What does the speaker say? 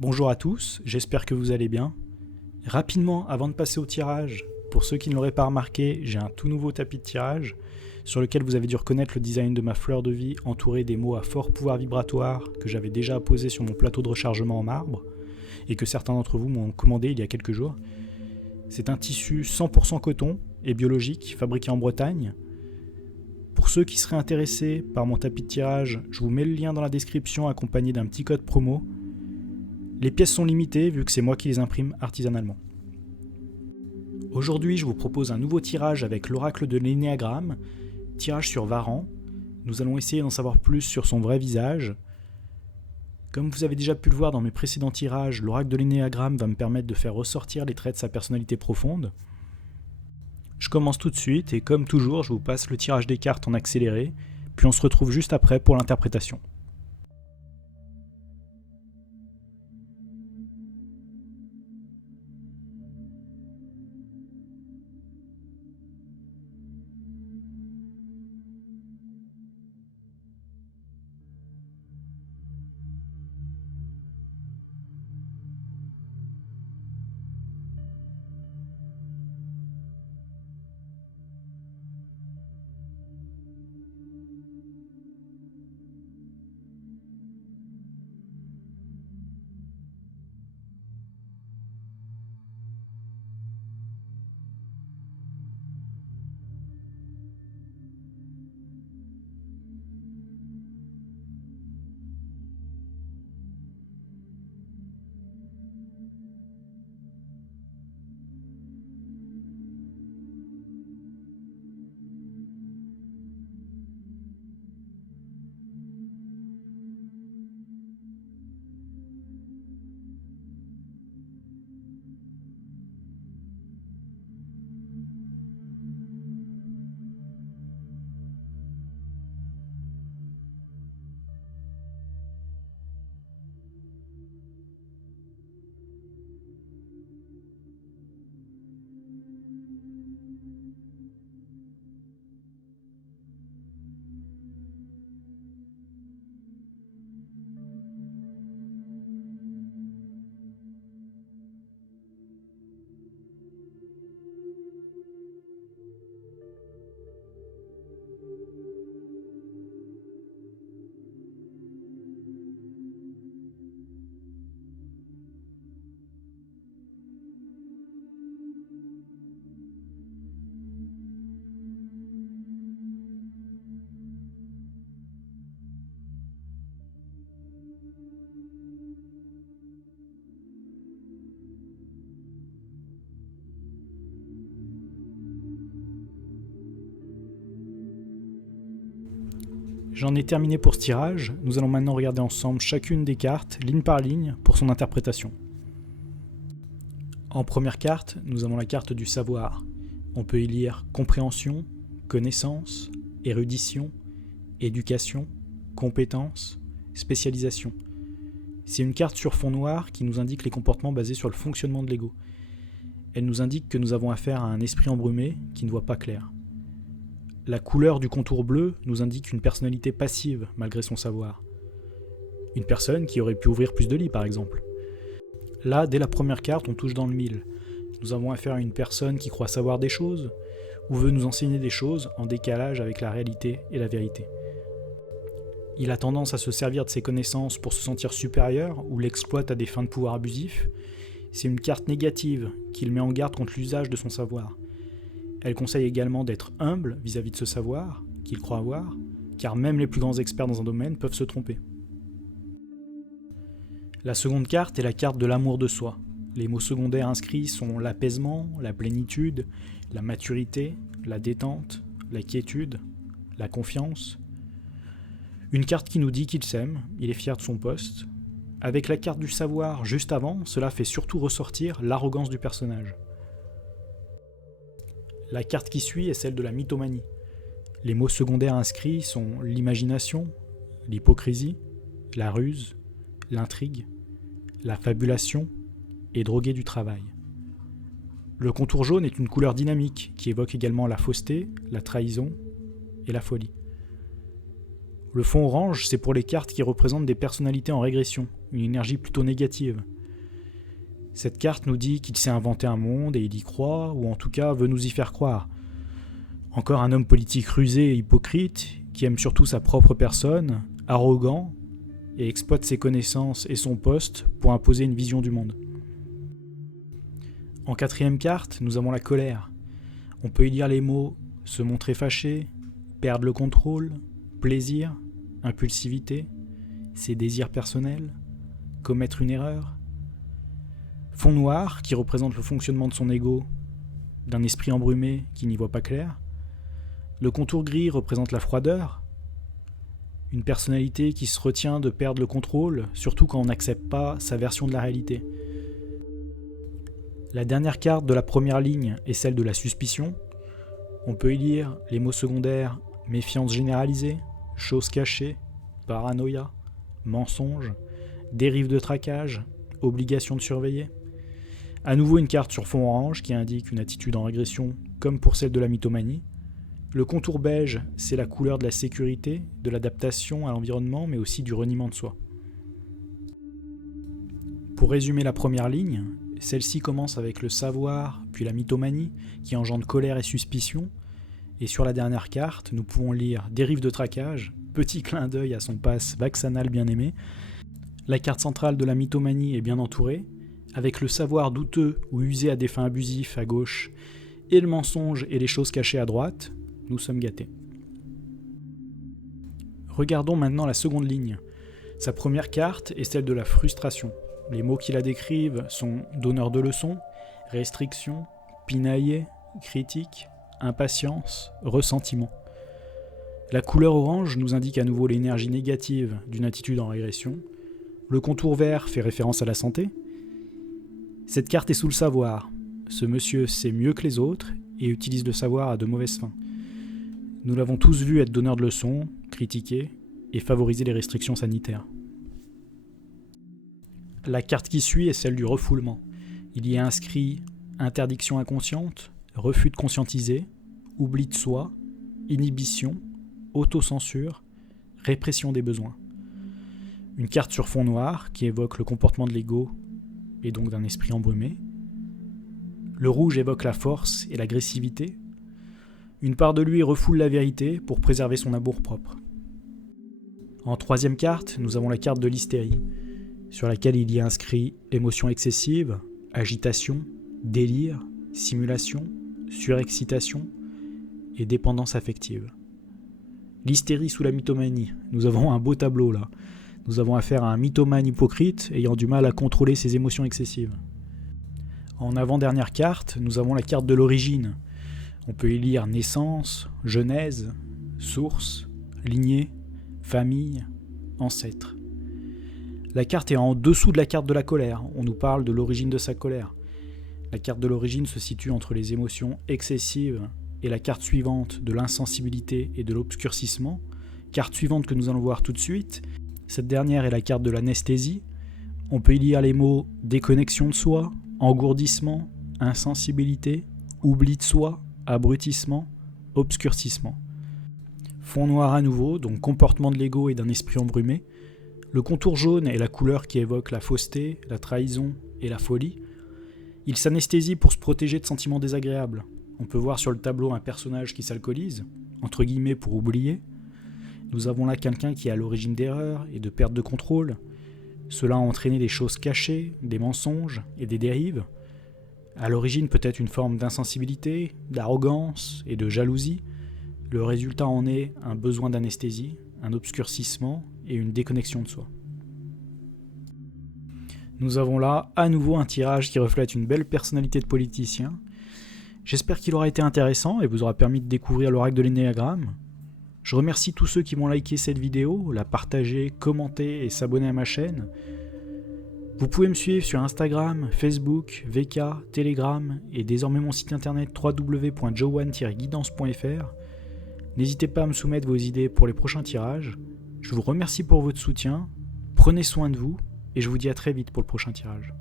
Bonjour à tous, j'espère que vous allez bien. Rapidement, avant de passer au tirage, pour ceux qui ne l'auraient pas remarqué, j'ai un tout nouveau tapis de tirage sur lequel vous avez dû reconnaître le design de ma fleur de vie entourée des mots à fort pouvoir vibratoire que j'avais déjà apposé sur mon plateau de rechargement en marbre et que certains d'entre vous m'ont commandé il y a quelques jours. C'est un tissu 100% coton et biologique fabriqué en Bretagne. Pour ceux qui seraient intéressés par mon tapis de tirage, je vous mets le lien dans la description accompagné d'un petit code promo. Les pièces sont limitées vu que c'est moi qui les imprime artisanalement. Aujourd'hui, je vous propose un nouveau tirage avec l'oracle de l'énéagramme, tirage sur Varan. Nous allons essayer d'en savoir plus sur son vrai visage. Comme vous avez déjà pu le voir dans mes précédents tirages, l'oracle de l'énéagramme va me permettre de faire ressortir les traits de sa personnalité profonde. Je commence tout de suite et comme toujours, je vous passe le tirage des cartes en accéléré, puis on se retrouve juste après pour l'interprétation. J'en ai terminé pour ce tirage, nous allons maintenant regarder ensemble chacune des cartes, ligne par ligne, pour son interprétation. En première carte, nous avons la carte du savoir. On peut y lire compréhension, connaissance, érudition, éducation, compétence, spécialisation. C'est une carte sur fond noir qui nous indique les comportements basés sur le fonctionnement de l'ego. Elle nous indique que nous avons affaire à un esprit embrumé qui ne voit pas clair. La couleur du contour bleu nous indique une personnalité passive malgré son savoir. Une personne qui aurait pu ouvrir plus de lits par exemple. Là, dès la première carte, on touche dans le mille. Nous avons affaire à une personne qui croit savoir des choses ou veut nous enseigner des choses en décalage avec la réalité et la vérité. Il a tendance à se servir de ses connaissances pour se sentir supérieur ou l'exploite à des fins de pouvoir abusif. C'est une carte négative qui le met en garde contre l'usage de son savoir. Elle conseille également d'être humble vis-à-vis de ce savoir qu'il croit avoir, car même les plus grands experts dans un domaine peuvent se tromper. La seconde carte est la carte de l'amour de soi. Les mots secondaires inscrits sont l'apaisement, la plénitude, la maturité, la détente, la quiétude, la confiance. Une carte qui nous dit qu'il s'aime, il est fier de son poste. Avec la carte du savoir juste avant, cela fait surtout ressortir l'arrogance du personnage. La carte qui suit est celle de la mythomanie. Les mots secondaires inscrits sont l'imagination, l'hypocrisie, la ruse, l'intrigue, la fabulation et droguer du travail. Le contour jaune est une couleur dynamique qui évoque également la fausseté, la trahison et la folie. Le fond orange, c'est pour les cartes qui représentent des personnalités en régression, une énergie plutôt négative. Cette carte nous dit qu'il s'est inventé un monde et il y croit, ou en tout cas veut nous y faire croire. Encore un homme politique rusé et hypocrite, qui aime surtout sa propre personne, arrogant, et exploite ses connaissances et son poste pour imposer une vision du monde. En quatrième carte, nous avons la colère. On peut y lire les mots « se montrer fâché »,« perdre le contrôle »,« plaisir »,« impulsivité »,« ses désirs personnels »,« commettre une erreur ». Fond noir, qui représente le fonctionnement de son ego, d'un esprit embrumé qui n'y voit pas clair. Le contour gris représente la froideur, une personnalité qui se retient de perdre le contrôle, surtout quand on n'accepte pas sa version de la réalité. La dernière carte de la première ligne est celle de la suspicion. On peut y lire les mots secondaires « méfiance généralisée »,« choses cachées »,« paranoïa »,« mensonge »,« dérive de traquage »,« obligation de surveiller ». À nouveau une carte sur fond orange qui indique une attitude en régression comme pour celle de la mythomanie. Le contour beige, c'est la couleur de la sécurité, de l'adaptation à l'environnement, mais aussi du reniement de soi. Pour résumer la première ligne, celle-ci commence avec le savoir, puis la mythomanie, qui engendre colère et suspicion. Et sur la dernière carte, nous pouvons lire dérive de traquage, petit clin d'œil à son passe vaccinal bien aimé. La carte centrale de la mythomanie est bien entourée, avec le savoir douteux ou usé à des fins abusifs à gauche, et le mensonge et les choses cachées à droite. Nous sommes gâtés. Regardons maintenant la seconde ligne. Sa première carte est celle de la frustration. Les mots qui la décrivent sont donneur de leçons, restriction, pinailler, critique, impatience, ressentiment. La couleur orange nous indique à nouveau l'énergie négative d'une attitude en régression. Le contour vert fait référence à la santé. Cette carte est sous le savoir. Ce monsieur sait mieux que les autres et utilise le savoir à de mauvaises fins. Nous l'avons tous vu être donneur de leçons, critiquer et favoriser les restrictions sanitaires. La carte qui suit est celle du refoulement. Il y est inscrit interdiction inconsciente, refus de conscientiser, oubli de soi, inhibition, autocensure, répression des besoins. Une carte sur fond noir qui évoque le comportement de l'ego et donc d'un esprit embrumé. Le rouge évoque la force et l'agressivité. Une part de lui refoule la vérité pour préserver son amour-propre. En troisième carte, nous avons la carte de l'hystérie, sur laquelle il y a inscrit émotion excessive, agitation, délire, simulation, surexcitation et dépendance affective. L'hystérie sous la mythomanie, nous avons un beau tableau là. Nous avons affaire à un mythomane hypocrite ayant du mal à contrôler ses émotions excessives. En avant-dernière carte, nous avons la carte de l'origine. On peut y lire naissance, genèse, source, lignée, famille, ancêtre. La carte est en dessous de la carte de la colère. On nous parle de l'origine de sa colère. La carte de l'origine se situe entre les émotions excessives et la carte suivante de l'insensibilité et de l'obscurcissement. Carte suivante que nous allons voir tout de suite. Cette dernière est la carte de l'anesthésie. On peut y lire les mots déconnexion de soi, engourdissement, insensibilité, oubli de soi, abrutissement, obscurcissement. Fond noir à nouveau, donc comportement de l'ego et d'un esprit embrumé. Le contour jaune est la couleur qui évoque la fausseté, la trahison et la folie. Il s'anesthésie pour se protéger de sentiments désagréables. On peut voir sur le tableau un personnage qui s'alcoolise, entre guillemets pour oublier. Nous avons là quelqu'un qui est à l'origine d'erreurs et de perte de contrôle. Cela a entraîné des choses cachées, des mensonges et des dérives. À l'origine peut-être une forme d'insensibilité, d'arrogance et de jalousie. Le résultat en est un besoin d'anesthésie, un obscurcissement et une déconnexion de soi. Nous avons là à nouveau un tirage qui reflète une belle personnalité de politicien. J'espère qu'il aura été intéressant et vous aura permis de découvrir l'oracle de l'énéagramme. Je remercie tous ceux qui m'ont liké cette vidéo, la partager, commenter et s'abonner à ma chaîne. Vous pouvez me suivre sur Instagram, Facebook, VK, Telegram et désormais mon site internet www.jowan-guidance.fr. N'hésitez pas à me soumettre vos idées pour les prochains tirages. Je vous remercie pour votre soutien, prenez soin de vous et je vous dis à très vite pour le prochain tirage.